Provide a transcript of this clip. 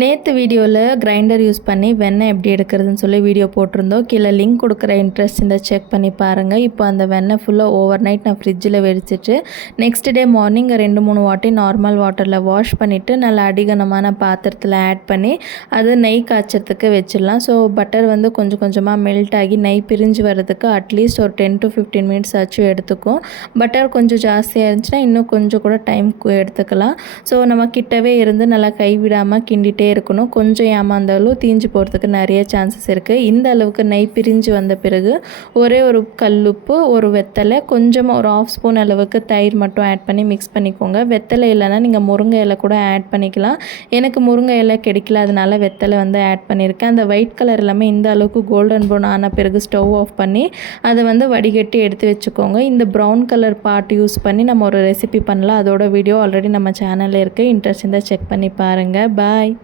நேற்று வீடியோவில் grinder use பண்ணி வெண்ணெய் எப்படி எடுக்கிறதுன்னு சொல்லி வீடியோ போட்டிருந்தோம். கீழே லிங்க் கொடுக்குற இன்ட்ரெஸ்ட் இந்த செக் பண்ணி பாருங்கள். இப்போ அந்த வெண்ணெய் ஃபுல்லாக ஓவர் நைட் நான் ஃப்ரிட்ஜில் வெடிச்சிட்டு நெக்ஸ்ட் டே மார்னிங் 2-3 வாட்டி நார்மல் வாட்டரில் வாஷ் பண்ணிவிட்டு நல்லா அடிகனமான பாத்திரத்தில் ஆட் பண்ணி அது நெய் காய்ச்சறதுக்கு வச்சிடலாம். ஸோ பட்டர் வந்து கொஞ்சம் கொஞ்சமாக மெல்ட் ஆகி நெய் பிரிஞ்சு வர்றதுக்கு அட்லீஸ்ட் ஒரு 10 to 15 மினிட்ஸ் ஆச்சும் எடுத்துக்கும். பட்டர் கொஞ்சம் ஜாஸ்தியாக இருந்துச்சுன்னா இன்னும் கொஞ்சம் கூட டைம் எடுத்துக்கலாம். ஸோ நம்ம கிட்டவே இருந்து நல்லா கைவிடாமல் கிண்டிட்டு இருக்கணும். கொஞ்சம் ஏமாந்தாலும் தீஞ்சு போகிறதுக்கு நிறைய சான்சஸ் இருக்குது. இந்த அளவுக்கு நெய் பிரிஞ்சு வந்த பிறகு ஒரே ஒரு கல்லுப்பு, ஒரு வெத்தலை, கொஞ்சமாக ஒரு 1/2 ஸ்பூன் அளவுக்கு தயிர் மட்டும் ஆட் பண்ணி மிக்ஸ் பண்ணிக்கோங்க. வெத்தலை இல்லைன்னா நீங்கள் முருங்கை இலை கூட ஆட் பண்ணிக்கலாம். எனக்கு முருங்கை இலை கிடைக்கல, அதனால வெத்தலை வந்து ஆட் பண்ணியிருக்கேன். அந்த ஒயிட் கலர் எல்லாமே இந்த அளவுக்கு கோல்டன் ப்ரௌன் ஆன பிறகு ஸ்டவ் ஆஃப் பண்ணி அதை வந்து வடிகட்டி எடுத்து வச்சுக்கோங்க. இந்த ப்ரௌன் கலர் பார்ட் யூஸ் பண்ணி நம்ம ஒரு ரெசிபி பண்ணலாம். அதோட வீடியோ ஆல்ரெடி நம்ம சேனலில் இருக்குது. இன்ட்ரெஸ்ட் இருந்தால் செக் பண்ணி பாருங்கள். பாய்.